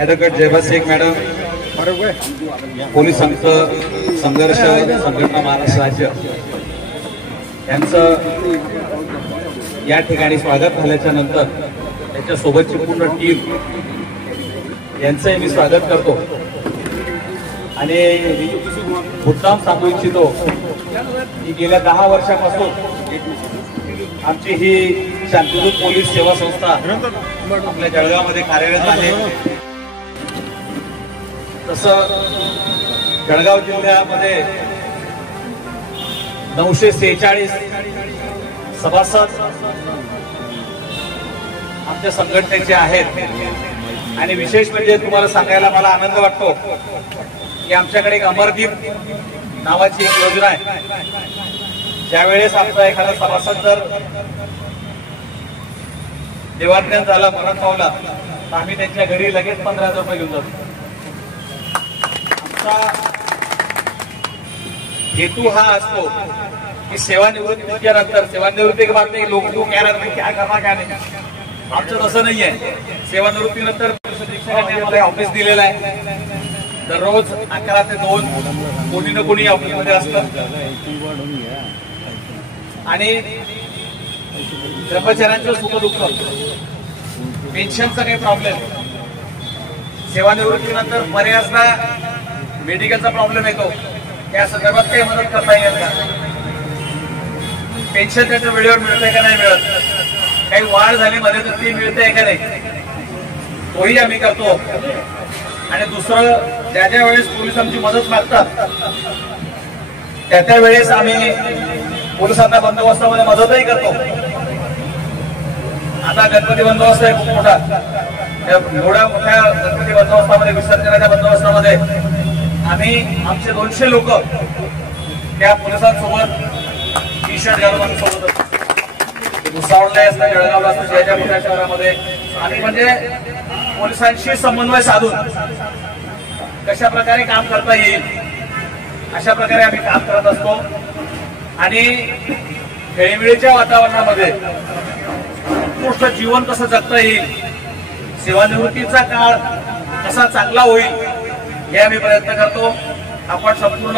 Advocate जयभास Shaikh madam, police संघर्ष संघटना महाराष्ट्र राज्य यांचं या ठिकाणी स्वागत झाल्याच्या नंतर त्याच्या सोबतची पूर्ण टीम यांचंही मी स्वागत करतो आणि मुद्दाम सांगू इच्छितो की गेल्या 10 वर्षापासून आमची ही शांतिदूत पोलीस सेवा संस्था आपल्या जळगावमध्ये कार्यरत आहे। तसं जळगाव जिल्ह्यामध्ये 946 सभासद आमच्या संघटनेचे आहेत आणि विशेष म्हणजे तुम्हाला सांगायला मला आनंद वाटतो की आमच्याकडे एक अमरदीप नावाची एक योजना आहे। ज्यावेळेस आमचा एखादा सभासद जर देवाज्ञान झाला, मरण पावला, तर आम्ही त्यांच्या घरी लगेच 15,000 रुपये घेऊन जातो। आमचा हेतू हा असतो की सेवानिवृत्तीनंतर, सेवानिवृत्ती के बाद में लोग क्या करना क्या नाही, आमचं तसं नाहीये। सेवानिवृत्तीनंतर ऑफिस दिलेलं आहे, दररोज 11 ते 2 कोणी ना कोणी ऑफिसमध्ये असतं आणि कर्मचाऱ्यांचं सुखदुःख, पेन्शनचा काही प्रॉब्लेम, सेवानिवृत्तीनंतर बऱ्याचदा मेडिकलचा प्रॉब्लेम येतो, त्या संदर्भात काही मदत करता येईल का, पेन्शन त्याच्या वेळेवर मिळतंय का नाही मिळत, काही वाढ झाली मध्ये तर ती मिळते का नाही, तोही आम्ही करतो। आणि दुसरं, ज्या ज्या वेळेस पोलीस आमची मदत मागतात त्या वेळेस आम्ही पोलिसांना बंदोबस्तामध्ये मदतही करतो। आता गणपती बंदोबस्त आहे खूप मोठा, एवढ्या मोठ्या गणपती बंदोबस्तामध्ये, विसर्जनाच्या बंदोबस्तामध्ये आम्ही आमचे 200 लोक त्या पोलिसांसोबत टी-शर्ट घालून आम्ही सोबत असतो। भुसावळला असतं, जळगावला असतं, ज्या ज्या मोठ्या शहरामध्ये आम्ही म्हणजे पोलिसांशी समन्वय साधून कशा प्रकारे काम करता येईल अशा प्रकारे आम्ही काम करत असतो। आणि खेळीमेळीच्या वातावरणामध्ये उत्कृष्ट जीवन कसं जगता येईल, सेवानिवृत्तीचा काळ कसा चांगला होईल हे आम्ही प्रयत्न करतो। आपण संपूर्ण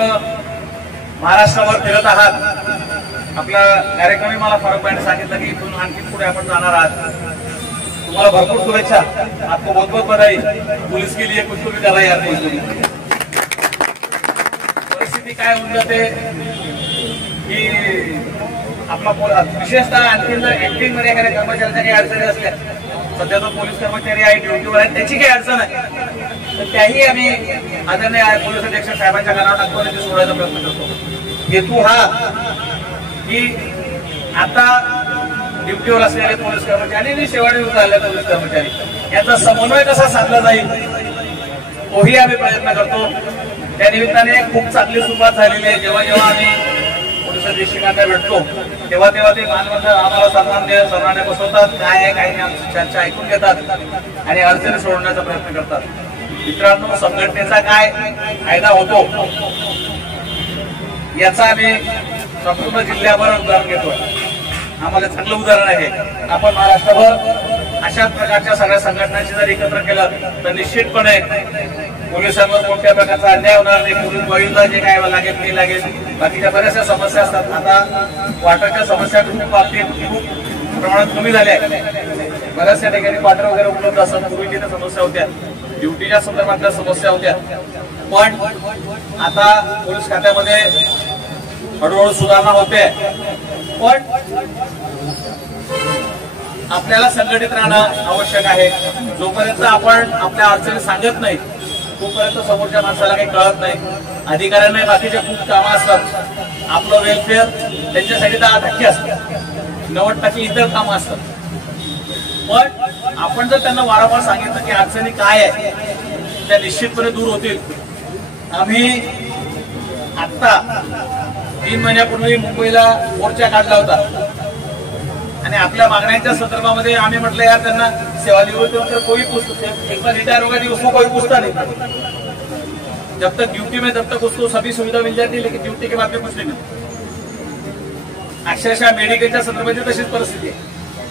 महाराष्ट्रावर फिरत आहात। आपल्या कार्यक्रमी मला फारुख भाईने सांगितलं की इथून आणखी पुढे आपण जाणार आहात, तुम्हाला भरपूर शुभेच्छा, आपको बहुत बहुत बधाई। पुलिस के लिए कुछ तो भी कर रहे यार। परिस्थिती काय होऊन जाते की आपला विशेषतः आणखी जर ऍक्टिंग मध्ये एखाद्या कर्मचाऱ्याच्या काही अडचणी असल्या, सध्या तो पोलीस कर्मचारी आहे, ड्युटीवर आहे, त्याची काही अडचण आहे तर त्याही आम्ही आदरणीय पोलीस अधीक्षक साहेबांच्या कानावर टाकतो आणि ते सोडवायचा प्रयत्न करतो। हेतू हा की आता ड्युटीवर असलेले पोलीस कर्मचारी आणि सेवानिवृत्त झालेले पोलीस कर्मचारी यांचा समन्वय कसा साधला जाईल तोही आम्ही प्रयत्न करतो। त्या निमित्ताने खूप चांगली सुरुवात झालेली आहे। जेव्हा जेव्हा आम्ही पोलीस अधीक्षकांना भेटतो तेव्हा ते मानवंत आम्हाला सन्मान्य बसवतात, काय आहे काय नाही आमची चर्चा ऐकून घेतात आणि अडचणी सोडवण्याचा प्रयत्न करतात। मित्रांनो, संघटनेचा काय फायदा होतो याचा आम्ही संपूर्ण जिल्ह्याभर उदाहरण घेतो। आम्हाला चांगलं उदाहरण आहे। आपण महाराष्ट्रभर अशा प्रकारच्या सगळ्या संघटनांशी जर एकत्र केलं तर निश्चितपणे पोलिसांवर कोणत्या प्रकारचा अन्याय होणार नाही, पोलीस बळीला जे काय लागेल ते लागेल, बाकीच्या बऱ्याचशा समस्या असतात। आता क्वार्टरच्या समस्या खूप प्रमाणात कमी झाल्या आहेत, बऱ्याचशा ठिकाणी क्वार्टर वगैरे उपलब्ध असतात, पूर्वीची त्या समस्या होत्या, ड्युटीच्या संदर्भातल्या समस्या होत्या, पण आता पोलीस खात्यामध्ये हळूहळू सुधारणा होते। पण आपल्याला संघटित राहणं आवश्यक आहे। जोपर्यंत आपण आपल्या अडचणी सांगत नाही तोपर्यंत समोरच्या माणसाला काही कळत नाही। अधिकाऱ्यांना बाकीच्या खूप कामं असतात, आपलं वेलफेअर त्यांच्यासाठी 10% असतं, 90% इतर कामं असतात। पण आपण जर त्यांना वारंवार सांगितलं की अडचणी काय आहे त्या निश्चितपणे दूर होतील। आम्ही आता 3 महिन्यापूर्वी मुंबईला मोर्चा काढला होता आणि आपल्या मागण्यांच्या संदर्भामध्ये आम्ही म्हटलं यार त्यांना सेवानिवृत्तीनंतर कोई एक बार रिटायर होगा नहीं उसको कोई पूछता नहीं, जब तक ड्यूटी में जब तक उसको सभी सुविधा मिल जाती है, लेकिन ड्यूटी के बाद में कुछ नहीं मिलता। अक्षरशः मेडिकलच्या संदर्भाची तशीच परिस्थिती आहे।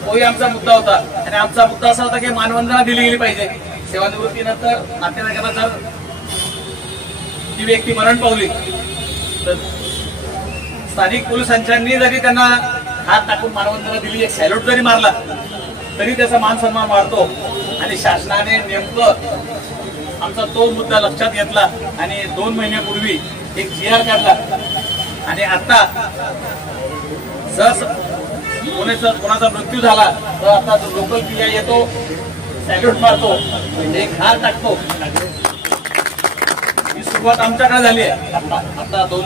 तोही आमचा मुद्दा होता आणि आमचा मुद्दा असा होता की मानवंदना दिली गेली पाहिजे, सेवानिवृत्तीनंतर नातेवाईकांना जर ती व्यक्ती मरण पावली तर स्थानिक पोलिसांनी जरी त्यांना हात टाकून मानवंदना दिली, एक सॅल्यूट जरी मारला तरी त्याचा मान सन्मान वाढतो. आणि शासनाने नेमकं आमचा तो मुद्दा लक्षात घेतला आणि 2 महिन्यापूर्वी एक GR काढला. आणि आता जर कोणाचा मृत्यू झाला तर आता लोकल PI येतो, सॅल्यूट मारतो, एक हार टाकतो. ही सुरुवात आमच्याकडे झाली आहे. आता 2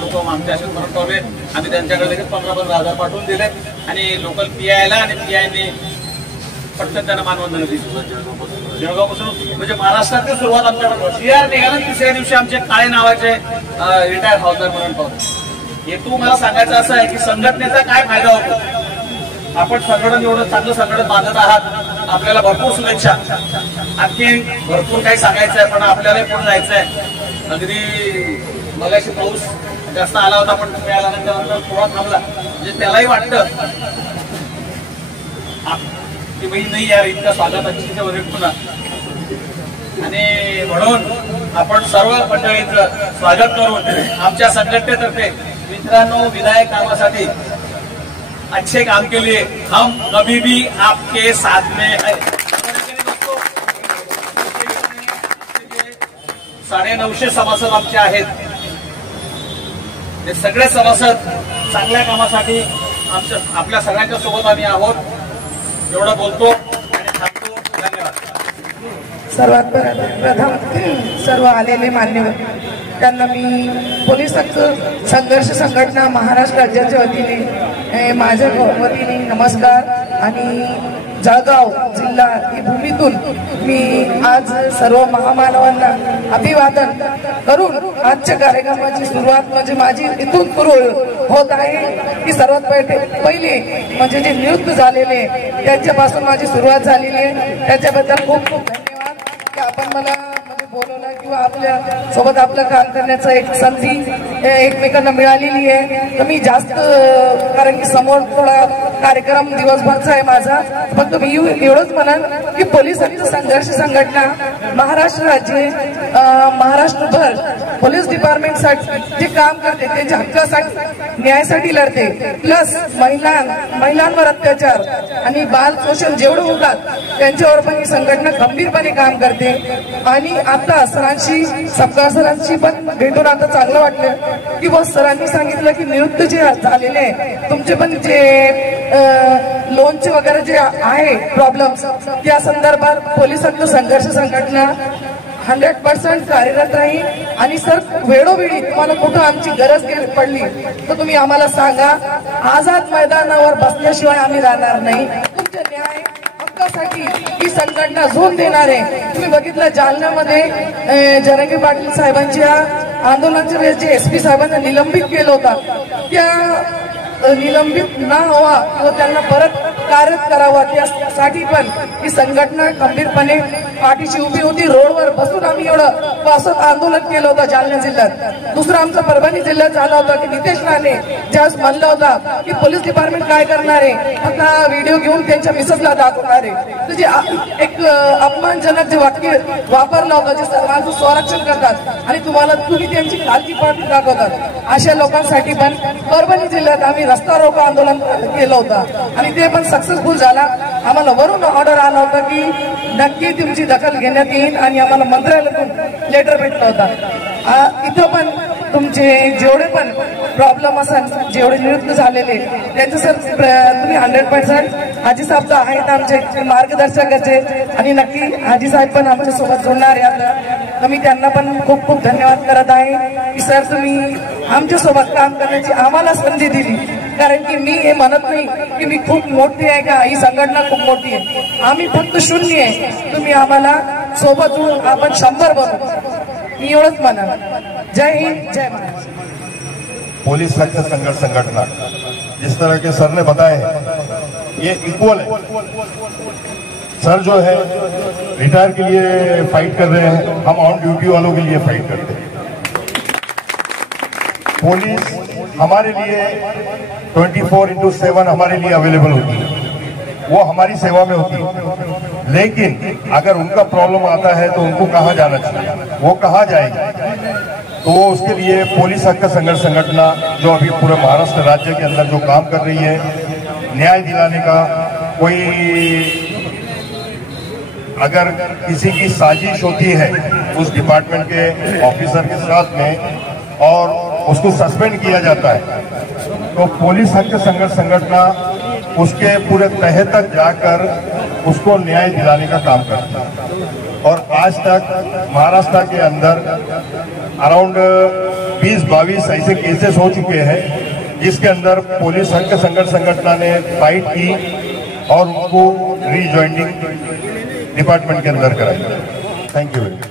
लोक आमच्याशी मरण पावले. आम्ही त्यांच्याकडे लगेच 15-15 हजार पाठवून दिले आणि लोकल PIला आणि PIने पटकन त्यांना मानवंदना दिली. जळगावपासून म्हणजे महाराष्ट्रातील सुरुवात आमच्याकडे. GR निघाला 3ऱ्या दिवशी आमचे काळे नावाचे रिटायर हवालदार मरण पावले. हेतू मला सांगायचं असं आहे की संघटनेचा काय फायदा होतो. आपण संघटन एवढं चांगलं संघटन बांधत आहात, आपल्याला भरपूर शुभेच्छा. आणखी भरपूर काही सांगायचं आहे पण आपल्याला पुढे जायचं आहे. अगदी मगाशी पाऊस जास्त आला होता पण तुम्ही आल्यानंतर थोडा थांबला म्हणजे त्यालाही वाटतं की बाई नाही यार इतकं स्वागत अच्छीच्या वगैरे पुन्हा. आणि म्हणून आपण सर्व मंडळींचं स्वागत करून आमच्या संघटनेतर्फे मित्रांनो विधायक कामासाठी अच्छे काम के लिए हम कभी भी आपके साथ में है. 950 सभासद आमचे आहेत. ते सगळे सभासद चांगल्या कामासाठी आपल्या सगळ्यांच्या सोबत आम्ही आहोत. एवढं बोलतो आणि थांबतो. धन्यवाद. सर्वात प्रथम सर्व आलेले मान्यवर त्यांना मी पोलीस हक्क संघर्ष संघटना महाराष्ट्र राज्याच्या वतीने माझ्या वतीने नमस्कार. आणि जळगाव जिल्हा ही भूमीतून मी आज सर्व महामानवांना अभिवादन करून आजच्या कार्यक्रमाची सुरुवात म्हणजे माझी इथून सुरू होत आहे की सर्वात पहिले म्हणजे जे नियुक्त झालेले त्यांच्यापासून माझी सुरुवात झालेली आहे. त्याच्याबद्दल खूप खूप धन्यवाद की आपण मला बोलवलं किंवा आपल्या सोबत आपलं काम करण्याचं एक संधी एकमेकांना मिळालेली आहे. तर मी जास्त कारण की समोर थोडा कार्यक्रम दिवसभरचा आहे माझा, फक्त मी एवढंच म्हणाल की पोलिसांचं संघर्ष संघटना महाराष्ट्र राज्य महाराष्ट्रभर पोलीस डिपार्टमेंटसाठी जे काम करते, त्यांच्या हक्कासाठी न्यायासाठी लढते. प्लस महिलांवर अत्याचार आणि बाल शोषण जेवढं होतात त्यांच्यावर पण ही संघटना खंबीरपणे काम करते. आणि आता सरांशी सपकाळ सरांशी पण भेटून आता चांगलं वाटलं की बस सरांनी सांगितलं की नियुक्त जे झालेले तुमचे पण जे लोनचे वगैरे जे आहे प्रॉब्लेम्स त्या संदर्भात पोलिसांचं संघर्ष संघटना 100% कार्यरत राहील. आणि सर वेळोवेळी तुम्हाला कुठं आमची गरज पडली तर तुम्ही आम्हाला सांगा. आझाद मैदानावर बसल्याशिवाय आम्ही राहणार नाही. तुमचे न्याय हक्कासाठी ही संघटना झोन देणार आहे. तुम्ही बघितलं जालन्यामध्ये जरांगे पाटील साहेबांच्या आंदोलनाच्या वेळेस जे SP साहेबांना निलंबित केलं होतं त्या निलंबित न व्हावा किंवा त्यांना परत कार्यरत करावा त्यासाठी पण ही संघटना खंबीरपणे पाठीशी उभी होती. रोडवर बसून आम्ही एवढं असं आंदोलन केलं होतं जालना जिल्ह्यात. दुसरं आमचं परभणी जिल्ह्यात झालं होतं की नितेश राणे ज्यावेळेस म्हणलं होता की पोलीस डिपार्टमेंट काय करणार आहे, फक्त हा व्हिडिओ घेऊन त्यांच्या मिसेसला दाखवणार आहे. तर जे एक अपमानजनक जे वाक्य वापरलं होतं जे सर्वांचं संरक्षण करतात आणि तुम्ही त्यांची खालची पाठी दाखवतात, अशा लोकांसाठी पण परभणी जिल्ह्यात आम्ही रस्ता रोको आंदोलन केलं होतं आणि ते पण सक्सेसफुल झाला. आम्हाला वरून ऑर्डर आला होता की नक्की तुमची दखल घेण्यात येईल आणि आम्हाला मंत्रालयातून लेटर भेटलं होतं. इथं पण तुमचे जेवढे पण प्रॉब्लेम असाल जेवढे नियुक्त झालेले त्यांचं सर तुम्ही 100% हाजी साहेब तर आहेत आमचे मार्गदर्शकाचे आणि नक्की हाजी साहेब पण आमच्या सोबत जोडणार आहे. तर मी त्यांना पण खूप खूप धन्यवाद करत आहे की सर तुम्ही आमच्या सोबत काम करण्याची आम्हाला संधी दिली. कारण की मी हे म्हणत नाही की मी खूप मोठी आहे का ही संघटना खूप मोठी आहे, आम्ही फक्त 0 आहे. तुम्ही आम्हाला सोबत होऊन आपण 100 बनू. मी एवढंच म्हणा. जय हिंद जय महाराष्ट्र. पुलिस हक्क संघर्ष संगठना जिस तरह के सर ने बताया है ये इक्वल है. सर जो है रिटायर के लिए फाइट कर रहे हैं, हम ऑन ड्यूटी वालों के लिए फाइट करते हैं. पुलिस हमारे लिए 24/7 हमारे लिए अवेलेबल होती है, वो हमारी सेवा में होती है. लेकिन अगर उनका प्रॉब्लम आता है तो उनको कहाँ जाना चाहिए, वो कहाँ जाएंगे। तो वो उसके लिए पुलिस हक संघर्ष संगठन जो अभी पूरे महाराष्ट्र राज्य के अंदर जो काम कर रही है, न्याय दिलाने का, कोई अगर किसी की साजिश होती है उस डिपार्टमेंट के ऑफिसर के साथ में और उसको सस्पेंड किया जाता है, तो पुलिस हक संघर्ष संगठन उसके पूरे तह तक जाकर उसको न्याय दिलाने का काम करता है। और आज तक महाराष्ट्र के अंदर अराउंड 20-22 ऐसे केसेस हो चुके हैं जिसके अंदर पुलिस हक संघर्ष संगठन ने फाइट की और उनको रीजॉइनिंग डिपार्टमेंट के अंदर कराई। Thank you very much.